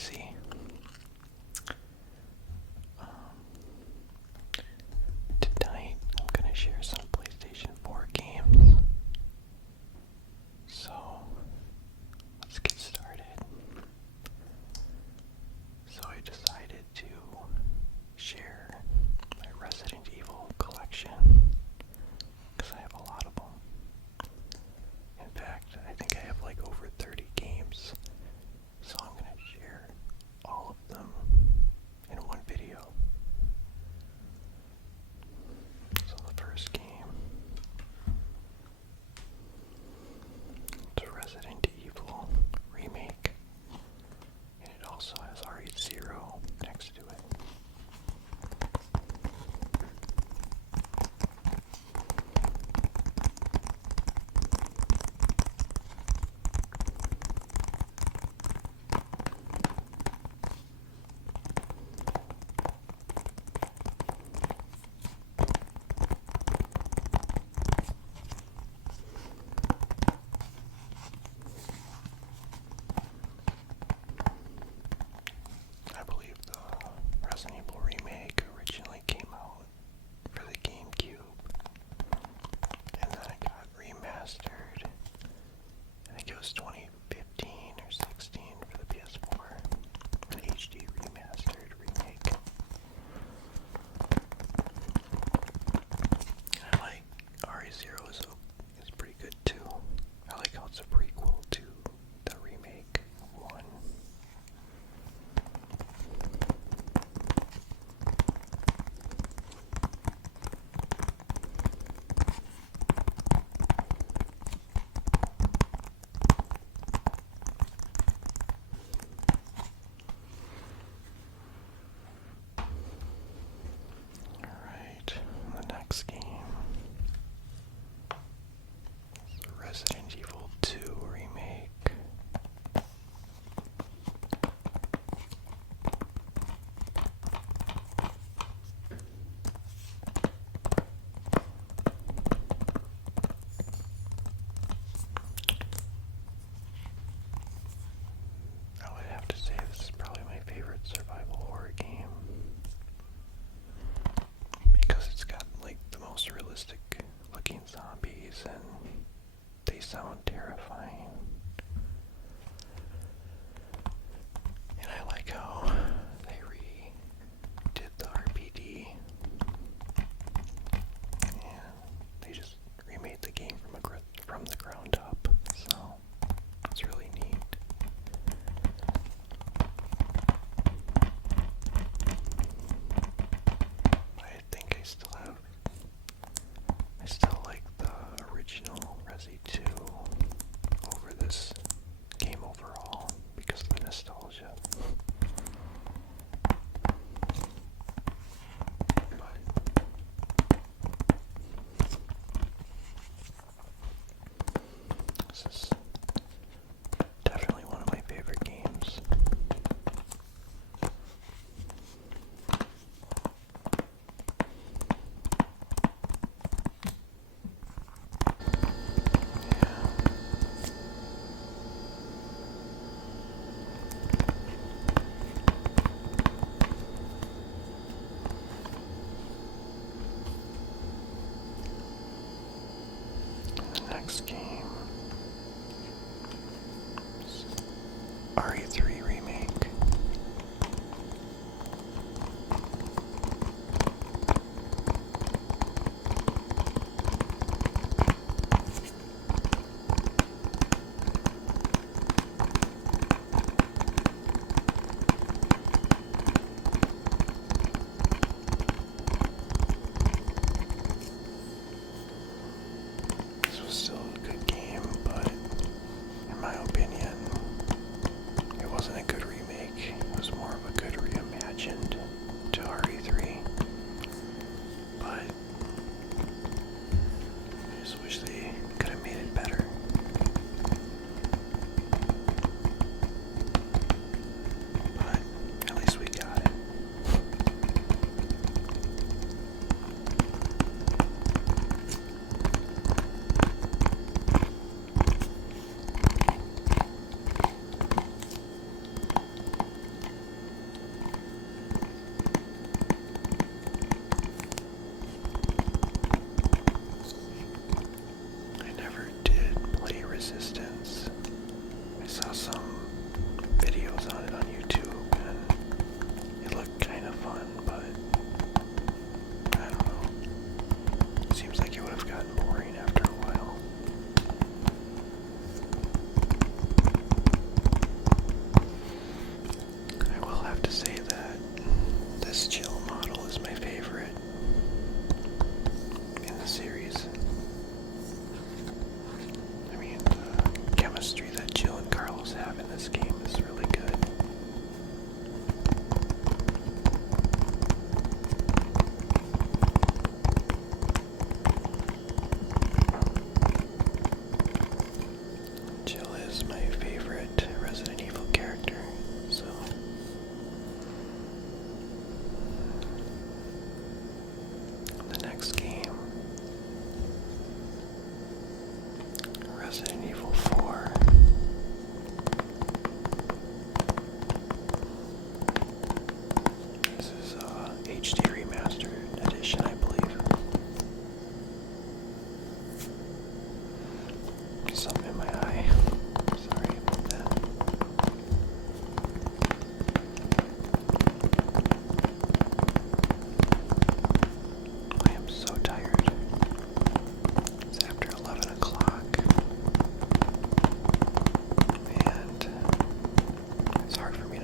crazy. Tonight I'm gonna share some PlayStation 4 games. So let's get started. So I decided to share my Resident Evil collection because I have a lot of them. In fact, I think I have like over 30 games. So I'm going to share all of them in one video. So the first game is Resident Evil Remake. And it also has RH0 next to it.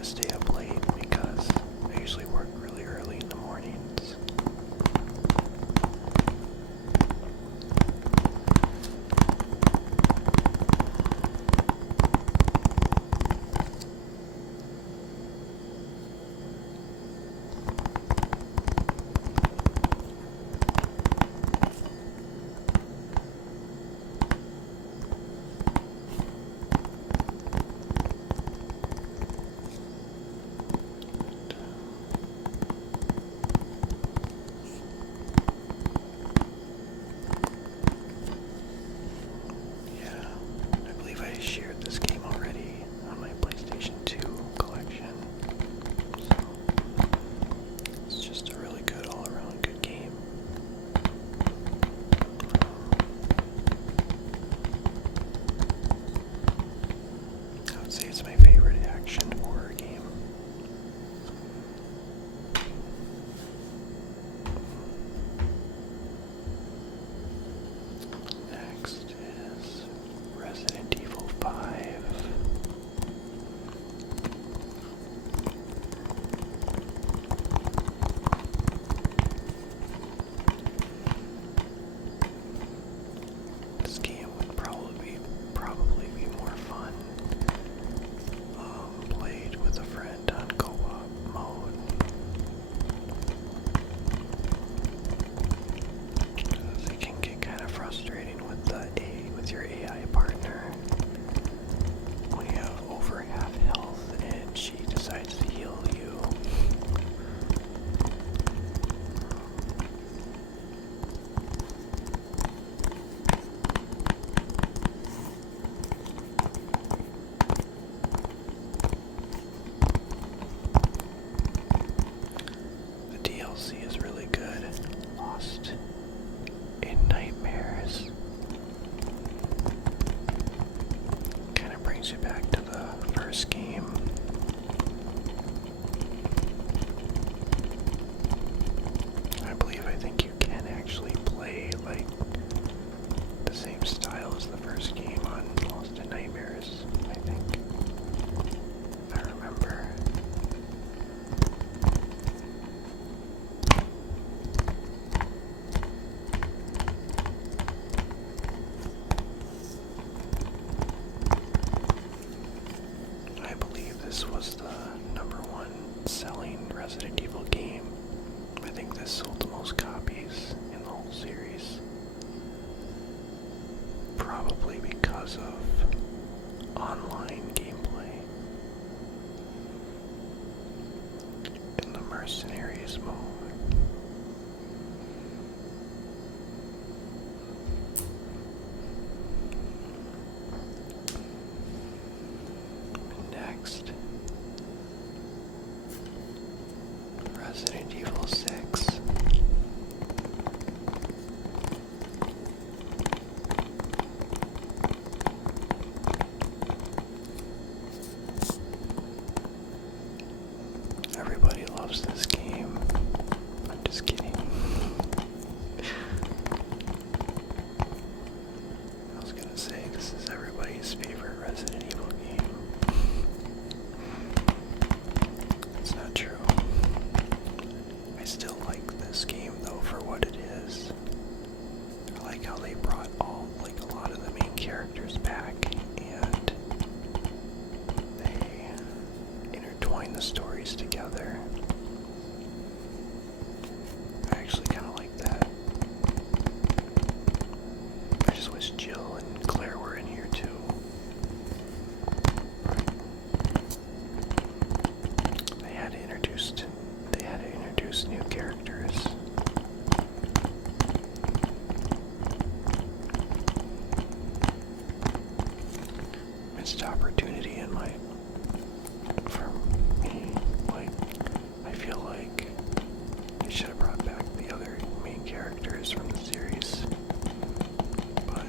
stay up late because I usually work really early in the mornings. I believe I shared this game already on my PlayStation 2 collection. So, it's just a really good all-around good game. I would say it's my favorite action horror game. Next is Resident Evil 5. This game would probably be more fun played with a friend on co-op mode. It can get kind of frustrating with your AI partner when you have over half health and she decides to heal you. The DLC is really good. Lost in Nightmares. Kind of brings you back to the first game. I think you can actually play like the same style as the first game on Lost in Nightmares, I think. If I remember. I believe this was the #1 selling Resident Evil game. I think this sold the most copies in the whole series. Probably because of online gameplay. In the Mercenaries mode. Next, Resident Evil 6. Everybody loves this game. I'm just kidding. I was gonna say this is everybody's favorite Resident Evil game. It's not true. I still like this game though for what it is. I like how they brought a lot of the main characters back and they intertwine the stories together. I actually kind of like that. I just wish Jill and Claire were in here too. They had to introduce new characters. Missed opportunity for me. I feel like they should have brought back the other main characters from the series, but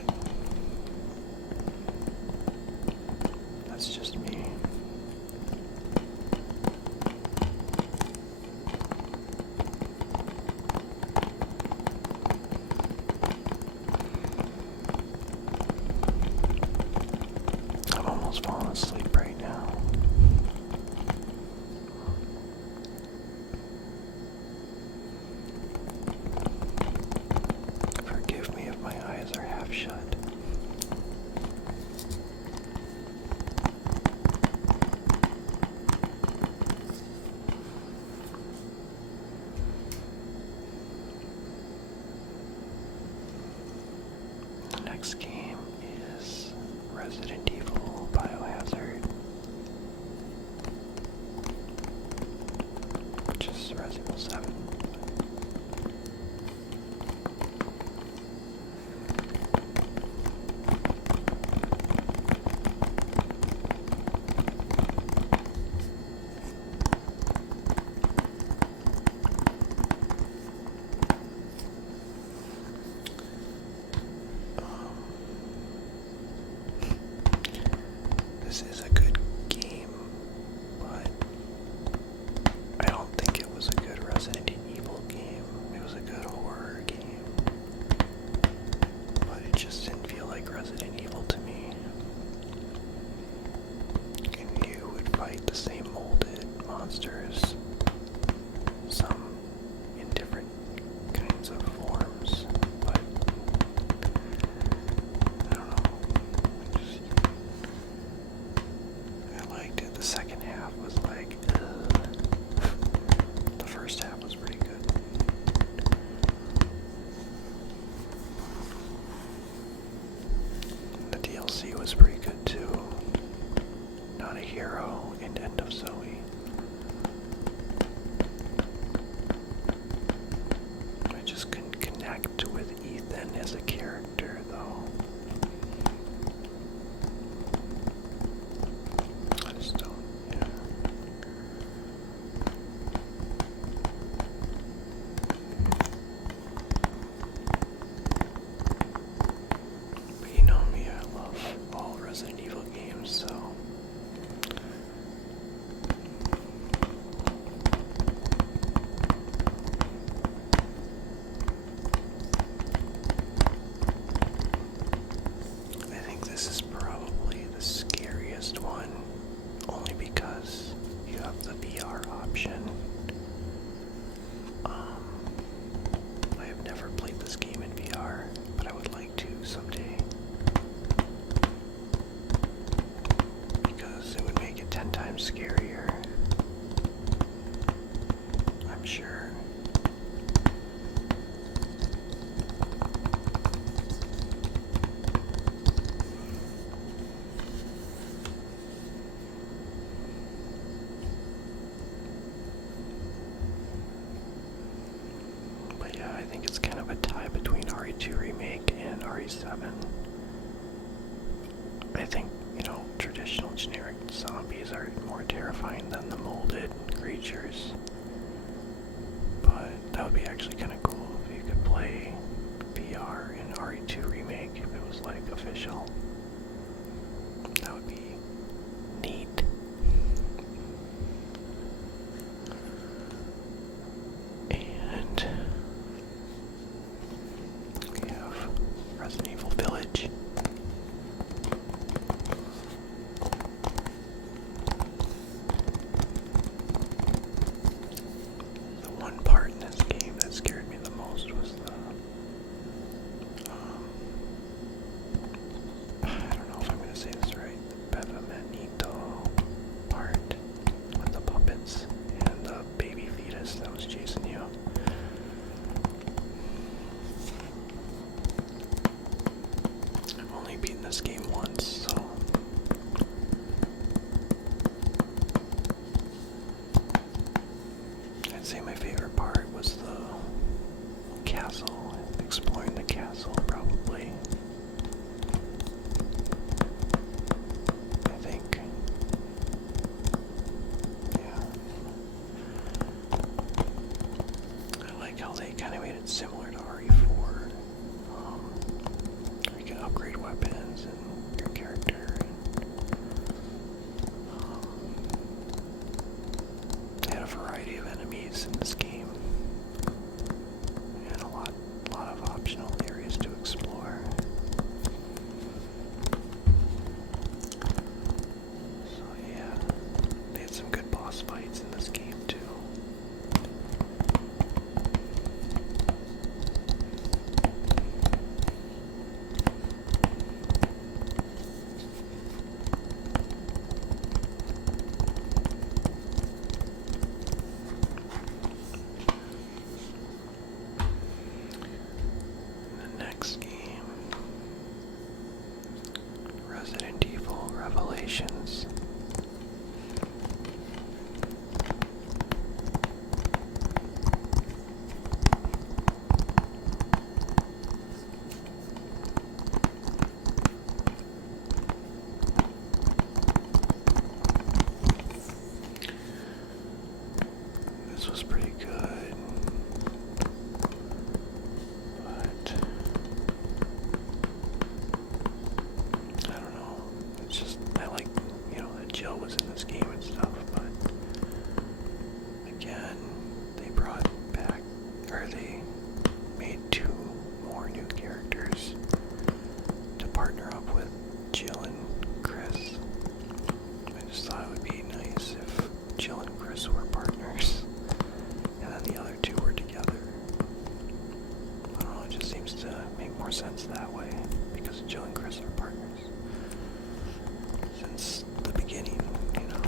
that's just me. monsters, some in different kinds of forms, but I don't know. I liked it. The second half was like, ugh. The first half was pretty good. The DLC was pretty good too. Not a Hero and End of Zoe. I just couldn't connect with Ethan as a character though. I just don't, yeah. But you know me, I love all Resident Evil games, so I think this is probably the scariest one, only because you have the VR option. I have never played this game in VR, but I would like to someday. Because it would make it 10 times scarier. I'm sure. But yeah, I think it's kind of a tie between RE2 Remake and RE7. I think, traditional generic zombies are more terrifying than the molded creatures. But that would be actually kind of cool if you could play VR in RE2 Remake if it was like official. That would be neat. And we have Resident Evil Village. The one part in this game that scared me the most was the I don't know if I'm going to say this right, the Bevamanito part with the puppets and the baby fetus that was chasing you. I've only beaten this game once, so I'd say my favorite part was the castle, exploring the castle probably. I think. Yeah. I like how they kind of made it similar to RE4. Where you can upgrade weapons and your character. They had a variety of enemies in this game. And a lot of optional areas to explore. So yeah, they had some good boss fights in this game too. Chris were partners, and then the other two were together. I don't know, it just seems to make more sense that way, because Jill and Chris are partners. Since the beginning, you know.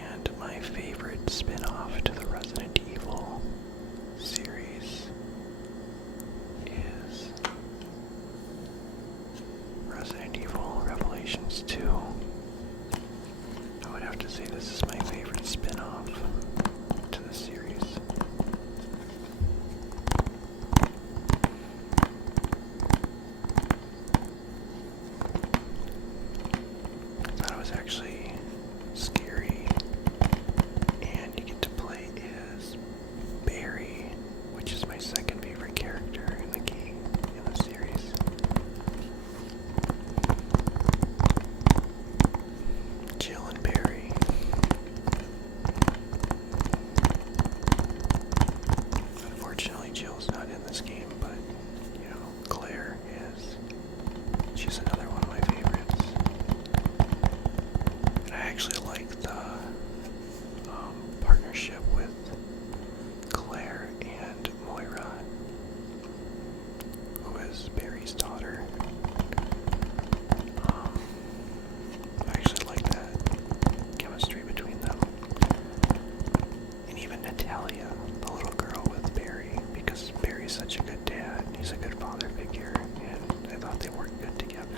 And my favorite spin-off to the Resident Evil series is Resident Evil Revelations 2. I would have to say this is my favorite spin-off to the series. I thought it was actually scary, and you get to play as Barry, which is my second favorite character in the game, in the series. Jill and Barry. Unfortunately, Jill's not in this game, but, you know, Claire is. She's another one of my favorites. And I actually like the partnership with Claire and Moira, who is Barry's daughter. I actually like that chemistry between them. And even Natalia, the little girl with Barry, because Barry's such a good dad, he's a good father figure, and I thought they worked good together.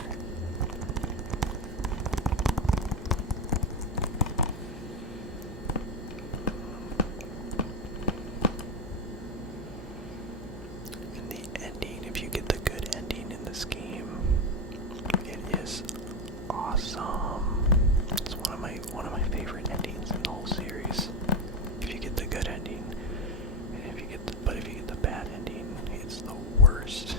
And the ending, if you get the good ending in this game, it is awesome. It's one of my favorite endings in the whole series. If you get the good ending, and if you get the bad ending, it's the worst.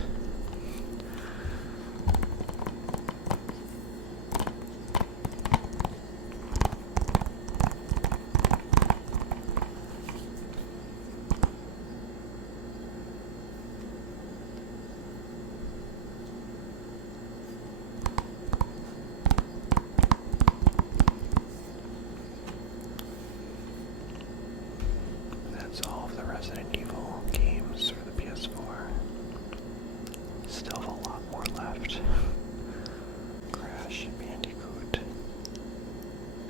That's all of the Resident Evil games for the ps4. Still have a lot more left. Crash Bandicoot,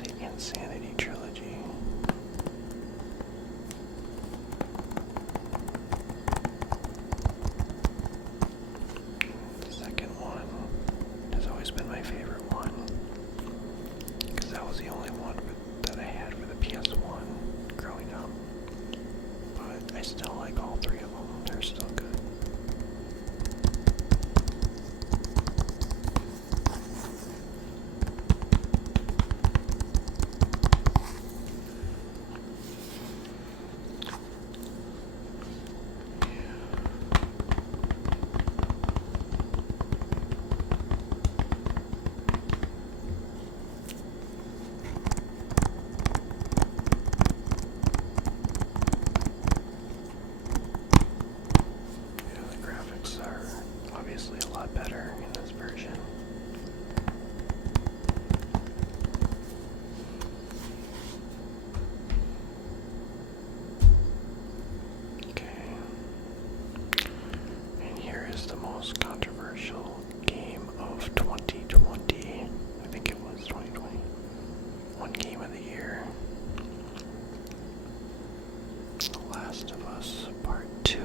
the Insanity Trilogy. The second one has always been my favorite one, because that was the only one that I had for the PS1 growing up. But I still like all three of them. They're still good. The graphics are obviously a lot better in this version. Okay. And here is the most controversial game of 2020. I think it was 2020. One game of the year. The Last of Us Part 2.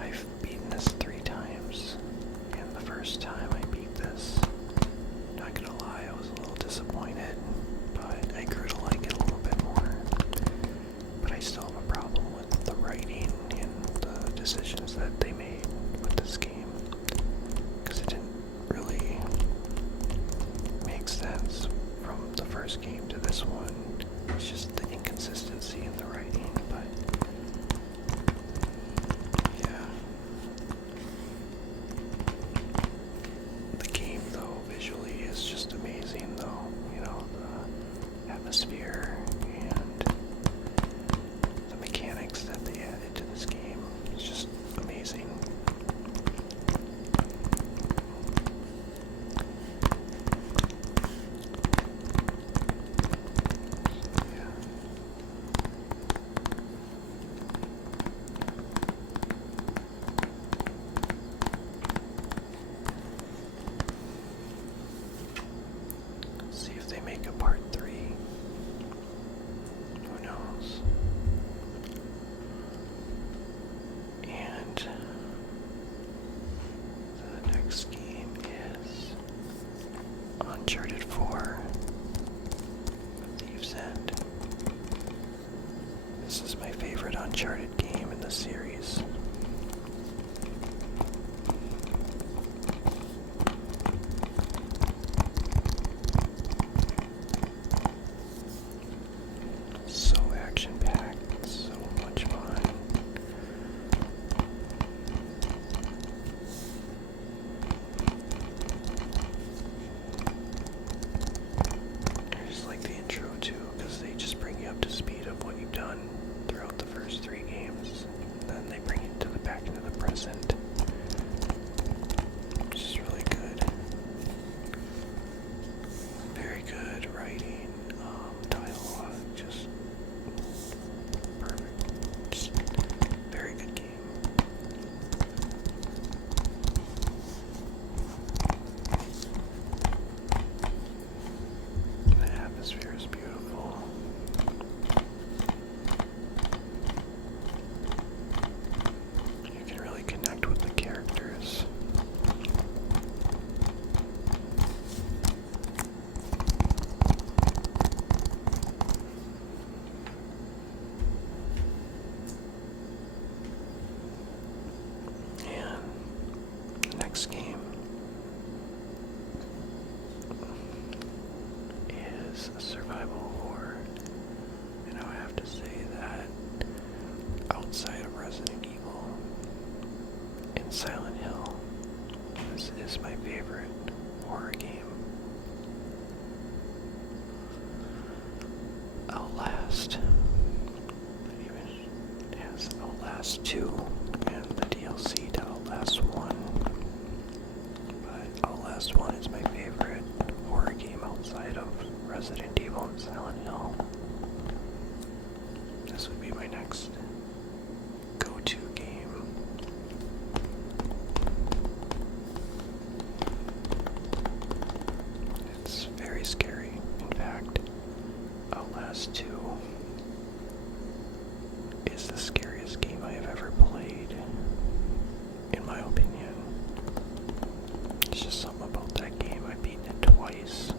I've beaten this 3 times, and the first time I beat this, not gonna lie, I was a little disappointed, but I grew to like it a little bit more. But I still have a problem with the writing and the decisions that they made with this game, because it didn't really make sense from the first game to this one. It's just the inconsistency in the writing, but yeah. and Silent Hill. This is my favorite horror game. Outlast. It even has Outlast 2 and the DLC to Outlast 1. But Outlast 1 is my favorite horror game outside of Resident Evil and Silent Hill. This would be my next go-to game. It's very scary. In fact, Outlast 2 is the scariest game I have ever played, in my opinion. It's just something about that game. I've beaten it twice,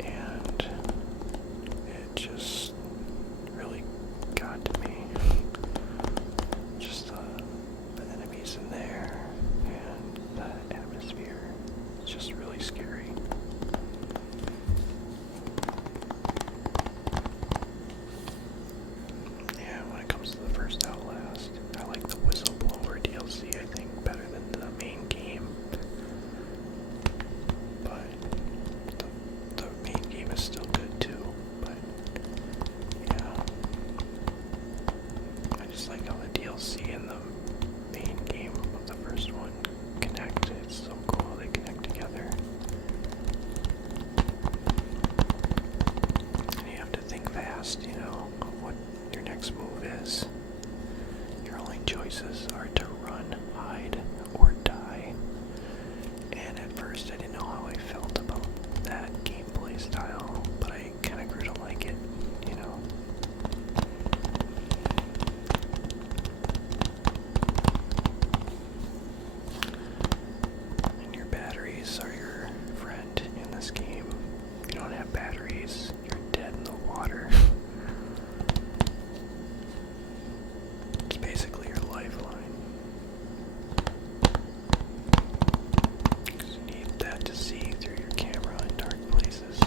and it just really got to me. Just the enemies in there and the atmosphere. It's just really scary. Yeah, when it comes to the first Outlast, I like the Whistleblower DLC, I think, better than the main game. But the main game is still good too. But yeah, I just like how the DLC and the main game of the first one connect. It's so cool how they connect together. And you have to think fast, you know, of what your next move is. Your only choices are to run, hide, or die. And at first I didn't know how I felt about that gameplay style, but I kind of grew to like it, you know. And your batteries are your friend in this game. If you don't have batteries, you're dead in the water. It's basically your lifeline. 'Cause you need that to see through your camera in dark places.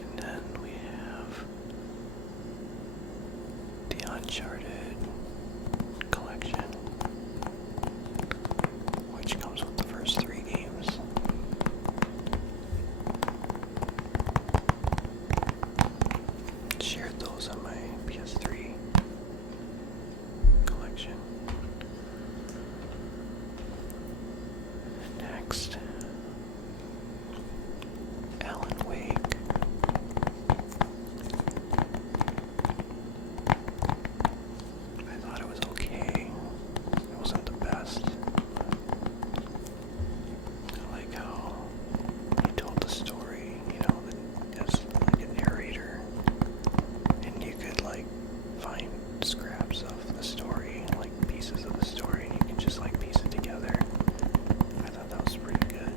And then we have the Uncharted collection, which comes with the first 3 games. Shared those on my PS3 collection. Next, Alan Wake. I thought it was okay. It wasn't the best. I like how he told the story, you know, as like a narrator. And you could like find scraps of the story, like pieces of the story, and you can just like piece it together. I thought that was pretty good.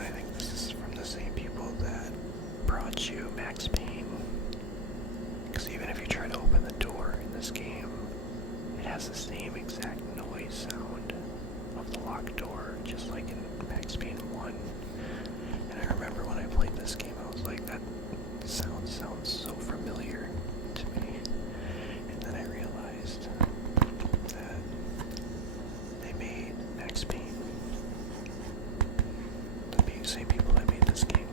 I think this is from the same people that brought you Max Payne. Because even if you try to open the door in this game, it has the same exact noise sound of the locked door, just like in Max Payne 1. And I remember when I played this game, I was like, that sound sounds so familiar to me. And then I realized that they made Max Payne. The same people that made this game.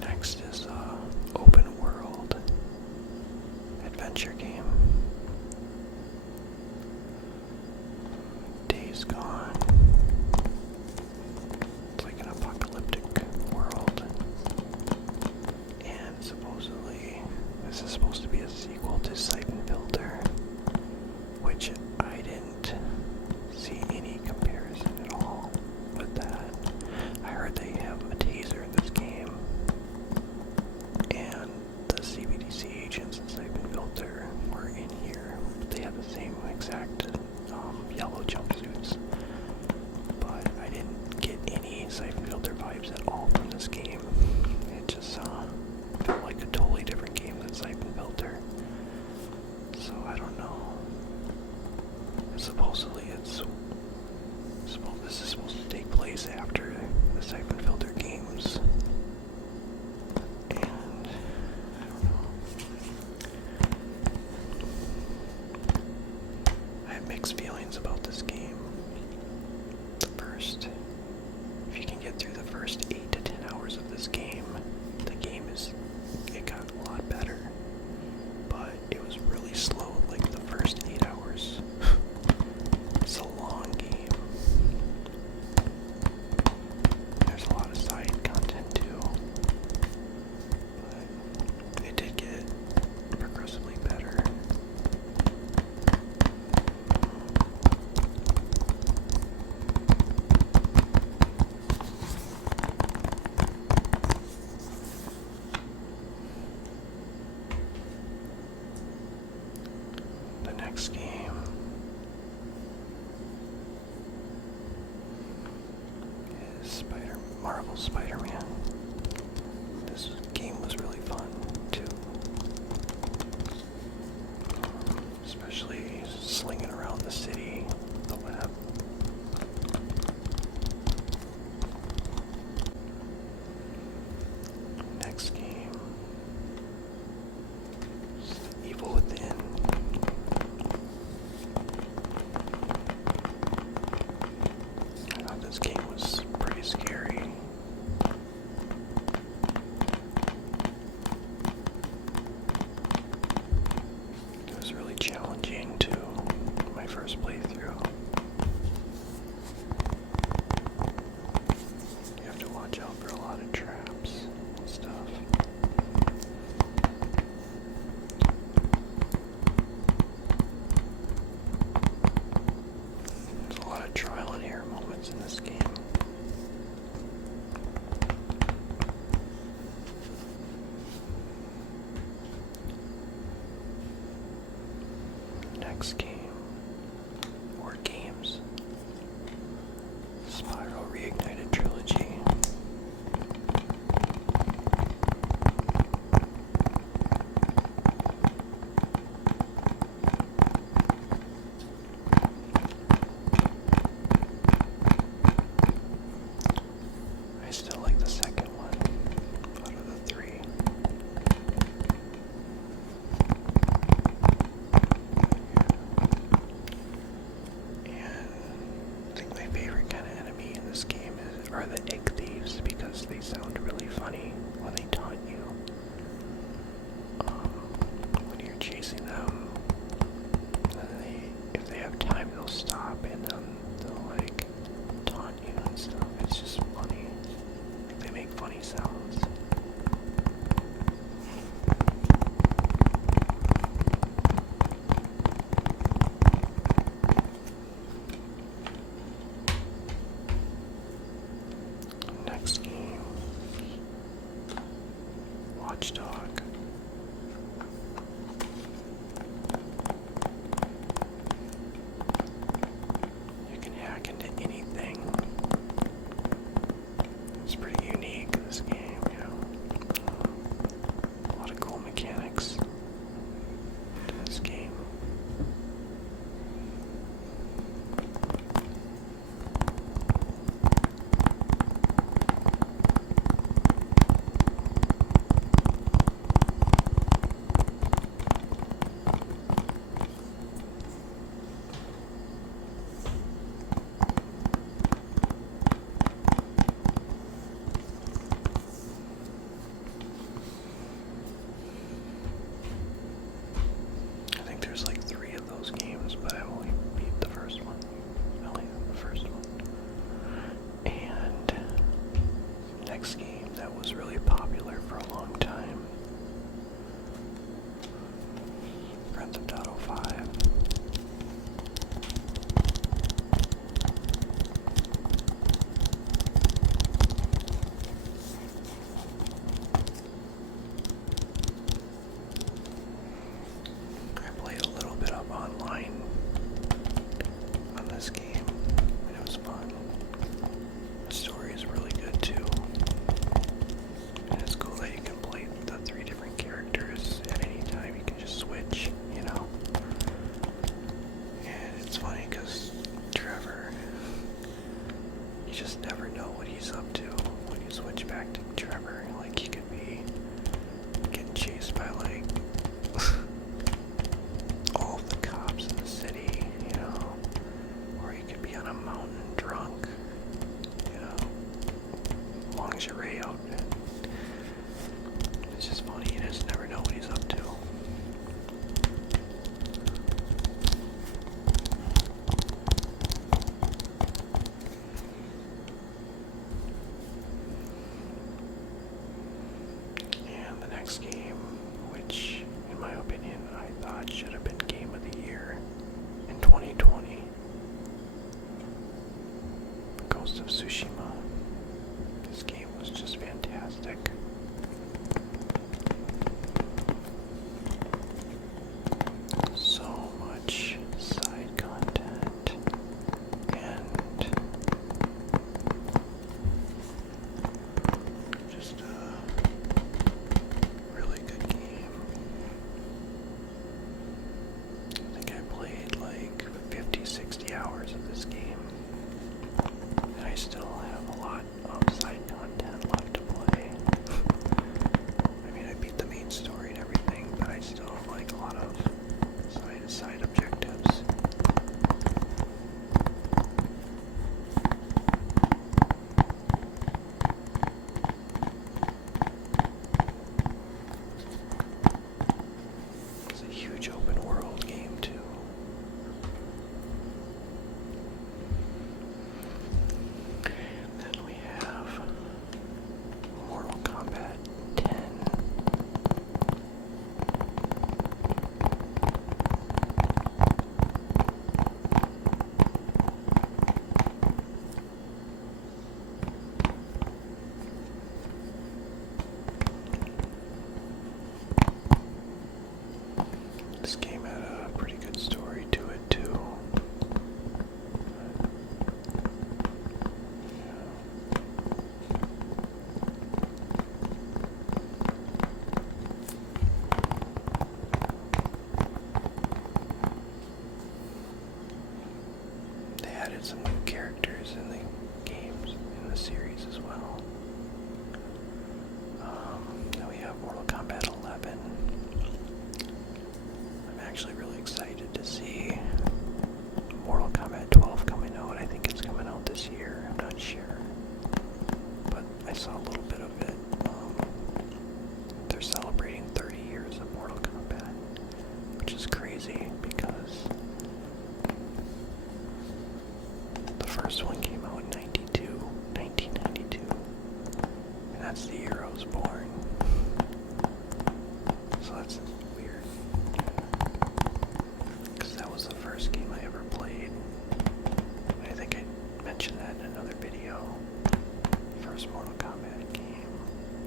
Next is open world adventure game. Marvel Spider-Man. This game was really fun too. Especially slinging around the city, the web. Next game is Evil Within. I thought this game was pretty scary. It was really challenging too, my first playthrough. You have to watch out for a lot of traps and stuff. There's a lot of trial and error moments in this game. Next game, or games, Spiral Reignited Trilogy. I still like the second one out of the three. And I think my favorite kind of enemy in this game are the egg thieves, because they sound really funny when they taunt you. When you're chasing them, if they have time, they'll stop and they'll like taunt you and stuff. It's just funny. They make funny sounds. Next game, Watchdog. You can hack into anything. It's pretty unique, this game, you know. A lot of cool mechanics to this game. I think there's like 3 of those games, but I only beat the first one. Only the first one. And next game that was really popular for a long time, Grand Theft Auto 5. I played a little bit of online on this game, and it was fun. The story is really good too, and it's cool that you can play the 3 different characters at any time. You can just switch, you know. And it's funny because Trevor, you just never know what he's up to when you switch back to Trevor. Like, he could be getting chased by like all of the cops in the city, you know, or he could be on a mountain drunk, you know, lingerie outfit. It's just funny, you just never know what he's up to. And the next game, which in my opinion I thought should have been Game of the Year in 2020, Ghost of Tsushima. This game was just fantastic. So much side content, and saw a little bit of it. They're celebrating 30 years of Mortal Kombat, which is crazy because the first one came out in 1992, and that's the year I was born. So that's weird, because that was the first game I ever played. I think I mentioned that in another video. First Mortal Kombat game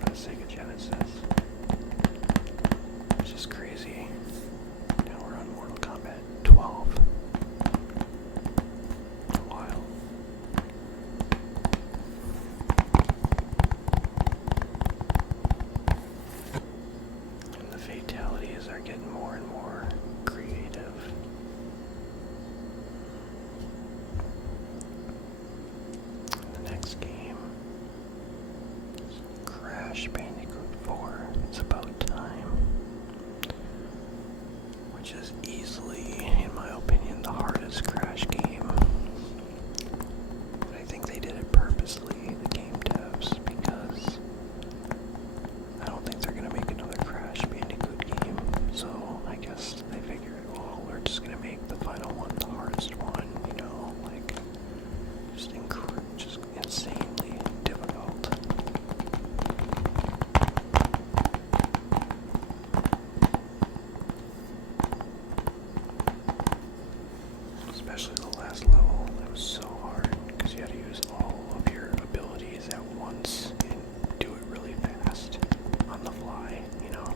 on Sega Genesis. Which is crazy. Now we're on Mortal Kombat 12. A while. And the fatalities are getting more and more creative. The next game is Crash Bandicoot 4. It's about time. Which is easily, in my opinion, the hardest Crash game. And I think they did it purposely, the game devs, because I don't think they're going to make another Crash Bandicoot game. So I guess they figured, well, we're just going to make the final one the hardest one, you know, like just insanely difficult. Especially the last level, it was so hard because you had to use all of your abilities at once and do it really fast on the fly, you know.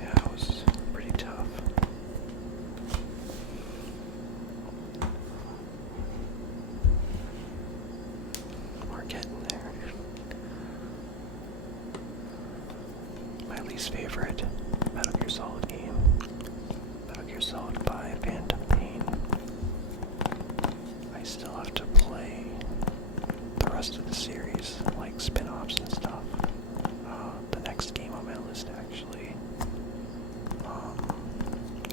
Yeah, it was pretty tough. We're getting there. My least favorite Metal Gear Solid game. Metal Gear Solid 5 Phantom Pain. I still have to play the rest of the series, like spin-offs and stuff. The next game on my list, actually,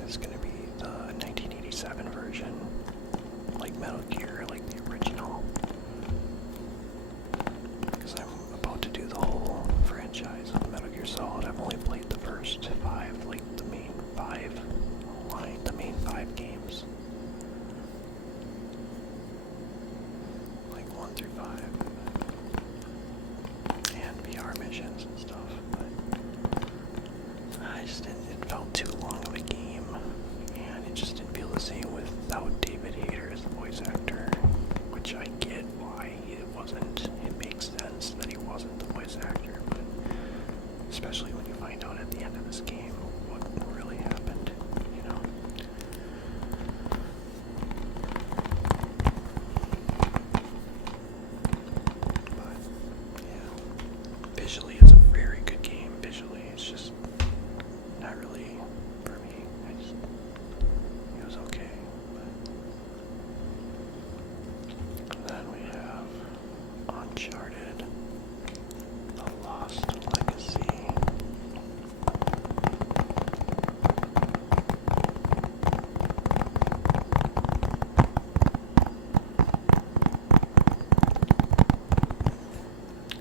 is going to be the 1987 version, like Metal Gear, like the original. Because I'm about to do the whole franchise of Metal Gear Solid. I've only played the first 5, like the main 5 games. Like 1 through 5. And VR missions and stuff, but I just didn't, it felt too long of a game, and it just didn't feel the same without David Hayter as the voice actor, which I get why it wasn't. It makes sense that he wasn't the voice actor, but especially when you find out at the end of this game what really happened, you know. But yeah, visually it's a very good game. Visually it's just not really for me. It was okay. But then we have Uncharted, The Lost Legacy.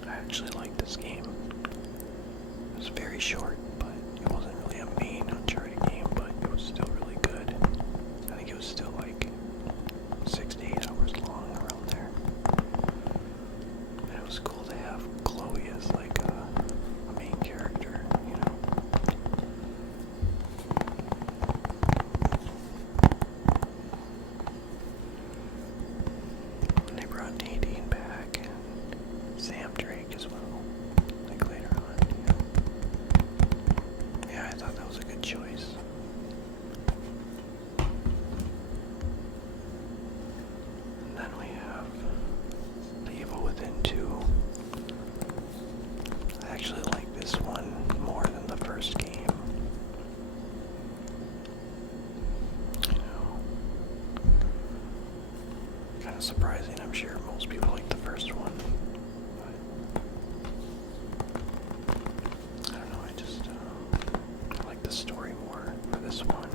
I actually like this game. It was very short, but it wasn't really a main Uncharted game, but it was still really good. I think it was still like 6 to 8 hours long, around there. And it was cool to have Chloe as like a main character, you know. And they brought Nadine back and Sam Drake as well, like later on, you know. Yeah, I thought that was a good choice. And then we have The Evil Within 2. I actually like this one more than the first game. You know, kind of surprising. I'm sure most people like the first one. But I don't know, I like the story more for this one.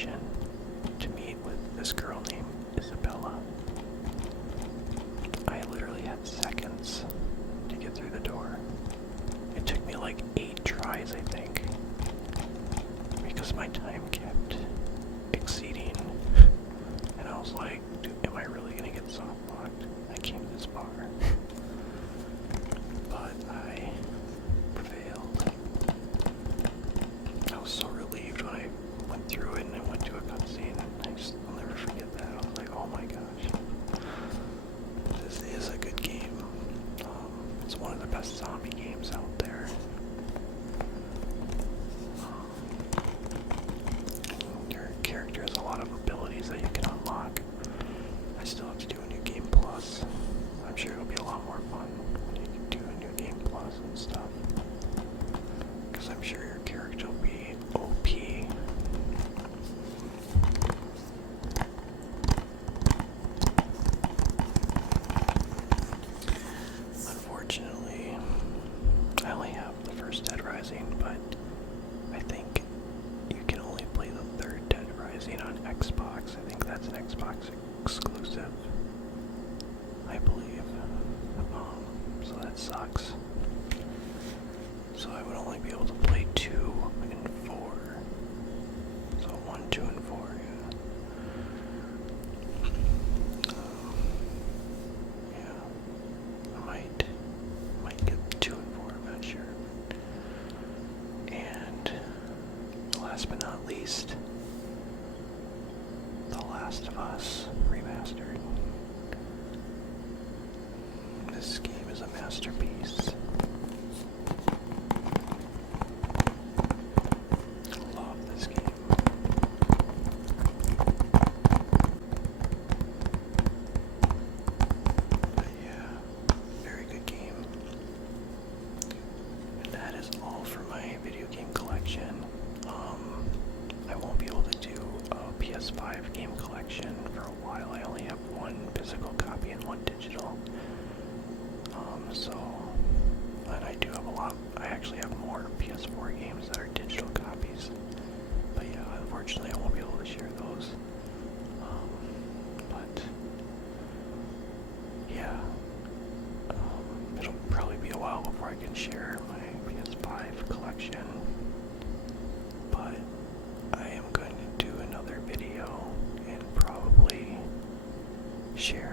station to meet with this girl named Isabella. I literally had seconds to get through the door. It took me like 8 tries, I think, because my time kept exceeding. And I was like, dude, am I really gonna get soft locked? I came this far. But I prevailed. I was so relieved when I went through it and I went to a cutscene. I'll never forget that. I was like, oh my gosh. This is a good game. It's one of the best zombie games out there. Your character has a lot of abilities that you can unlock. I still have to do a new game plus. I'm sure it'll be a lot more fun when you do a new game plus and stuff. Because I'm sure your character will be OP. Unfortunately, I only have the first Dead Rising, but I think you can only play the third Dead Rising on Xbox. I think that's an Xbox exclusive, I believe. So that sucks. So I would only be able to play 2 and 4. So 1, 2, and 4, yeah. Yeah. I might get 2 and 4, I'm not sure. And last but not least, The Last of Us Remastered. This game is a masterpiece. I love this game. But yeah, very good game. And that is all for my video game collection. I won't be able to do a PS5 game collection for a while. I only have 1 physical copy and 1 digital. And I do have a lot. I actually have more PS4 games that are digital copies. But yeah, unfortunately, I won't be able to share those. But yeah, it'll probably be a while before I can share my PS5 collection. But I am going to do another video and probably share